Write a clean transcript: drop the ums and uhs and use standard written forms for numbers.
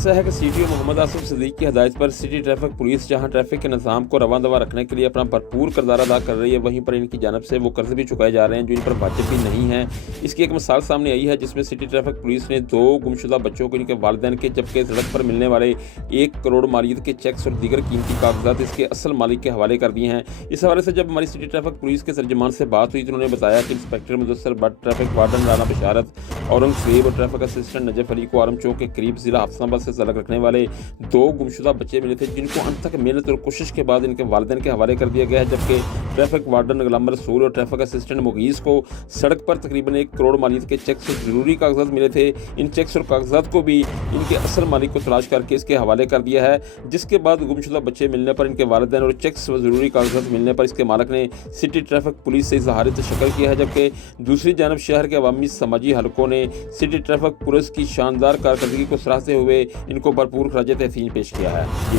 ऐसा है कि सीटीओ मोहम्मद आसिफ सिद्दीकी की हदायत पर सिटी ट्रैफिक पुलिस जहां ट्रैफिक के निज़ाम को रवां दवा रखने के लिए अपना भरपूर किरदार अदा कर रही है, वहीं पर इनकी जानब से वो कर्ज भी चुकाए जा रहे हैं जो इन पर वाजिब भी नहीं है। इसकी एक मिसाल सामने आई है जिसमें सिटी ट्रैफिक पुलिस ने 2 गुमशुदा बच्चों को इनके वालिदैन के जबकि सड़क पर मिलने वाले 1 करोड़ मालियत के चेक्स और दीगर कीमती कागजात इसके असल मालिक के हवाले कर दिए हैं। इस हवाले से जब हमारी सिटी ट्रैफिक पुलिस के तर्जुमान से बात हुई तो उन्होंने बताया कि inspector Mudassar Bhatt, traffic warden Rana Basharat, Aurangzeb और ट्रैफिक असिस्टेंट नजफ अली को आरम चौक के करीब जिला हफसाबाद से तल्लुक़ रखने वाले 2 गुमशुदा बच्चे मिले थे जिनको अंत तक मेहनत और कोशिश के बाद इनके वालिदैन के हवाले कर दिया गया है, जबकि ट्रैफिक वार्डन गुलाम रसूल और ट्रैफिक असिस्टेंट मुगीस को सड़क पर तकरीबन 1 करोड़ मालियत के चेक्स और जरूरी कागजात मिले थे। इन चेक्स और कागजात को भी इनके असल मालिक को तलाश करके इसके हवाले कर दिया है, जिसके बाद गुमशुदा बच्चे मिलने पर इनके वालिदैन और चेक्स व जरूरी कागजात मिलने पर इसके मालिक ने सिटी ट्रैफिक पुलिस से इज़हार तशक्कुर किया है, जबकि दूसरी जानब शहर के अवामी समाजी हलकों ने सिटी ट्रैफिक पुलिस की शानदार कारकर्दगी को सराहते हुए इनको भरपूर खराज तहसीन पेश किया है। जी।